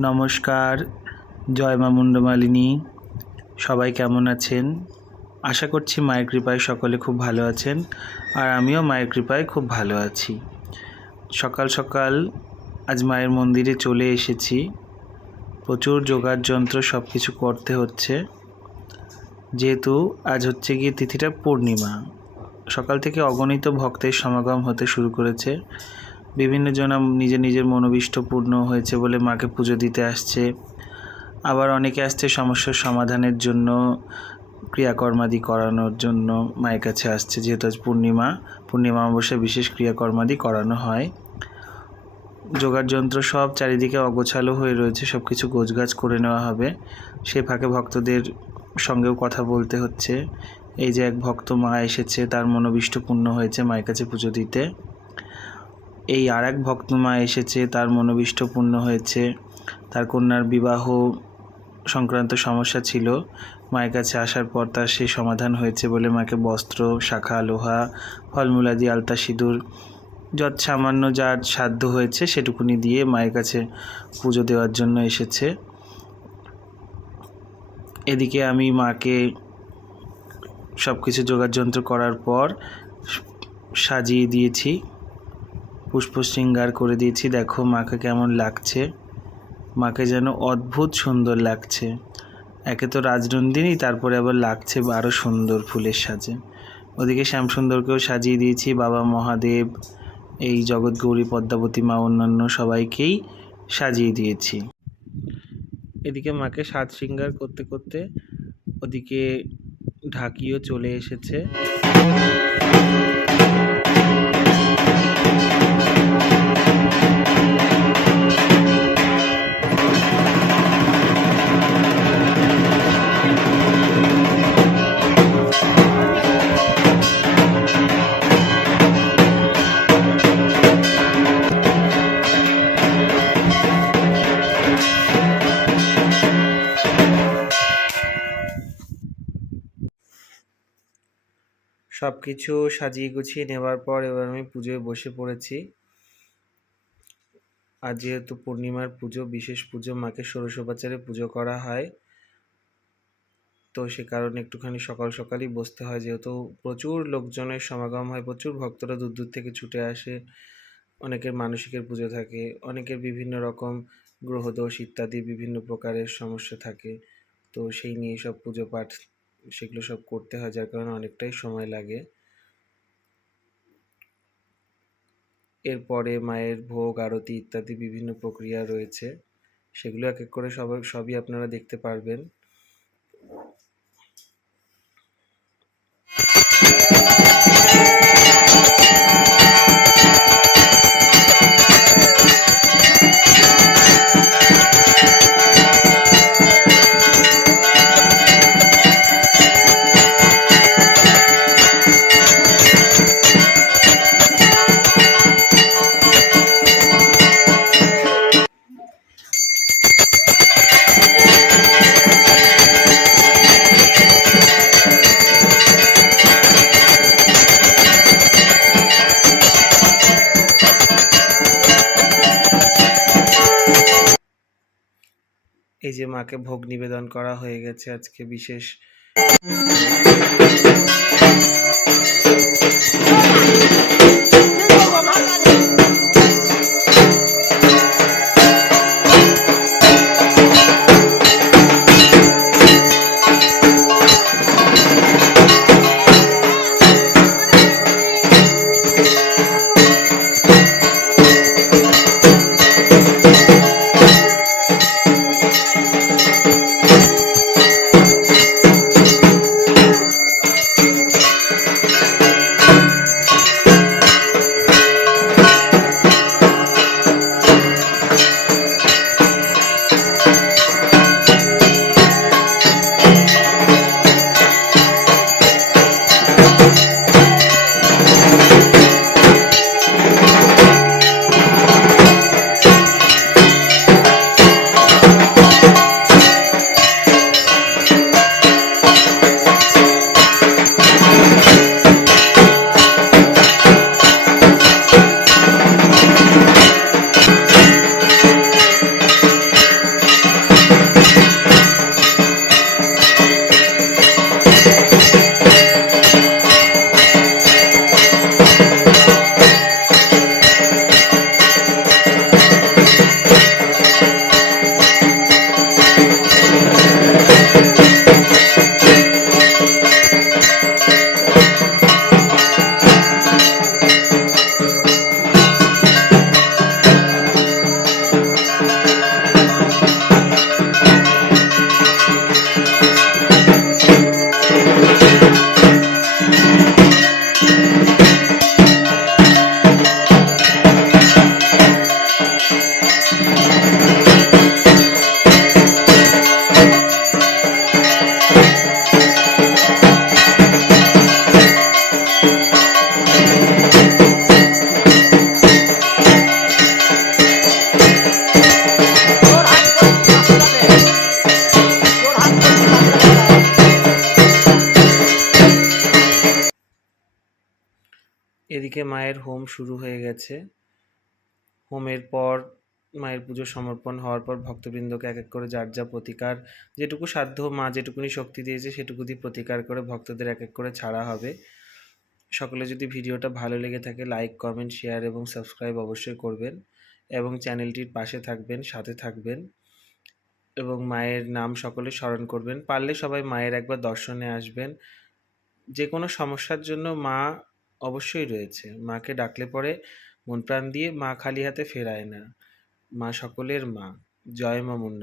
নমস্কার, জয় মা মুন্ডমালিনী। সবাই কেমন আছেন? আশা করছি মায়ের কৃপায় সকলে খুব ভালো আছেন, আর আমিও মায়ের কৃপায় খুব ভালো আছি। সকাল সকাল আজ মায়ের মন্দিরে চলে এসেছি। প্রচুর জোগাড় যন্ত্র সব কিছু করতে হচ্ছে, যেহেতু আজ হচ্ছে গিয়ে তিথিটা পূর্ণিমা। সকাল থেকে অগণিত ভক্তের সমাগম হতে শুরু করেছে। বিভিন্ন জন নিজের নিজের মনোভীষ্ট পূর্ণ হয়েছে বলে মাকে পুজো দিতে আসছে। আবার অনেকে আসছে সমস্যার সমাধানের জন্য, ক্রিয়াকর্মাদি করানোর জন্য মায়ের কাছে আসছে। যেহেতু আজ পূর্ণিমা অমাবস্যায় বিশেষ ক্রিয়াকর্মাদি করানো হয়। জোগাড় যন্ত্র সব চারিদিকে অগোছালো হয়ে রয়েছে, সব কিছু গোছগাছ করে নেওয়া হবে। সে ফাঁকে ভক্তদের সঙ্গেও কথা বলতে হচ্ছে। এই যে এক ভক্ত মা এসেছে, তার মনোভীষ্ট পূর্ণ হয়েছে মায়ের কাছে পুজো দিতে। এই আর এক ভক্ত মা এসেছে, তার মনোভীষ্ট পূর্ণ হয়েছে। তার কন্যার বিবাহ সংক্রান্ত সমস্যা ছিল, মায়ের কাছে আসার পর তার সেই সমাধান হয়েছে বলে মাকে বস্ত্র, শাখা, লোহা, ফলমূলাদি, আলতা, সিঁদুর যত সামান্য যার সাধ্য হয়েছে সেটুকুনি দিয়ে মায়ের কাছে পুজো দেওয়ার জন্য এসেছে। এদিকে আমি মাকে সব কিছু জোগাড় যন্ত্র করার পর সাজিয়ে দিয়েছি, পুষ্প শৃঙ্গার করে দিয়েছি। দেখো মাকে কেমন লাগছে, মাকে যেন অদ্ভুত সুন্দর লাগছে। একে তো রাজনন্দিনী, তারপরে আবার লাগছে আরও সুন্দর ফুলের সাজে। ওদিকে শ্যামসুন্দরকেও সাজিয়ে দিয়েছি, বাবা মহাদেব, এই জগৎগৌরী, পদ্মাবতী মা, অন্যান্য সবাইকেই সাজিয়ে দিয়েছি। এদিকে মাকে সাজ শৃঙ্গার করতে করতে ওদিকে ঢাকিও চলে এসেছে। সব কিছু সাজিয়ে গুছিয়ে নেওয়ার পর এবার আমি পুজোয় বসে পড়েছি। আর যেহেতু পূর্ণিমার পুজো, বিশেষ পুজো, মাকে ষোড়শোপচারে পুজো করা হয়, তো সে কারণে একটুখানি সকাল সকালই বসতে হয়। যেহেতু প্রচুর লোকজনের সমাগম হয়, প্রচুর ভক্তরা দূর দূর থেকে ছুটে আসে। অনেকের মানসিকের পুজো থাকে, অনেকের বিভিন্ন রকম গ্রহদোষ ইত্যাদি বিভিন্ন প্রকারের সমস্যা থাকে। তো সেই নিয়ে সব পুজো পাঠ সেগুলো সব করতে হয়, যার কারণে অনেকটাই সময় লাগে। এরপরে মায়ের ভোগ, আরতি ইত্যাদি বিভিন্ন প্রক্রিয়া রয়েছে, সেগুলো এক এক করে সবই আপনারা দেখতে পারবেন। এই যে মাকে ভোগ নিবেদন করা হয়ে গেছে আজকে বিশেষ। এদিকে মায়ের হোম শুরু হয়ে গেছে। হোমের পর মায়ের পুজো সমর্পণ হওয়ার পর ভক্তবৃন্দকে এক এক করে যার যা প্রতিকার, যেটুকু সাধ্য মা যেটুকুনি শক্তি দিয়েছে সেটুকু দিয়ে প্রতিকার করে ভক্তদের এক এক করে ছাড়া হবে। সকলে যদি ভিডিওটা ভালো লেগে থাকে লাইক, কমেন্ট, শেয়ার এবং সাবস্ক্রাইব অবশ্যই করবেন এবং চ্যানেলটির পাশে থাকবেন, সাথে থাকবেন এবং মায়ের নাম সকলে স্মরণ করবেন। পারলে সবাই মায়ের একবার দর্শনে আসবেন। যে কোনো সমস্যার জন্য মা অবশ্যই রয়েছে। মাকে ডাকলে পরে মন প্রাণ দিয়ে মা খালি হাতে ফেরায় না। মা সকলের মা। জয় মা মুন্ডা।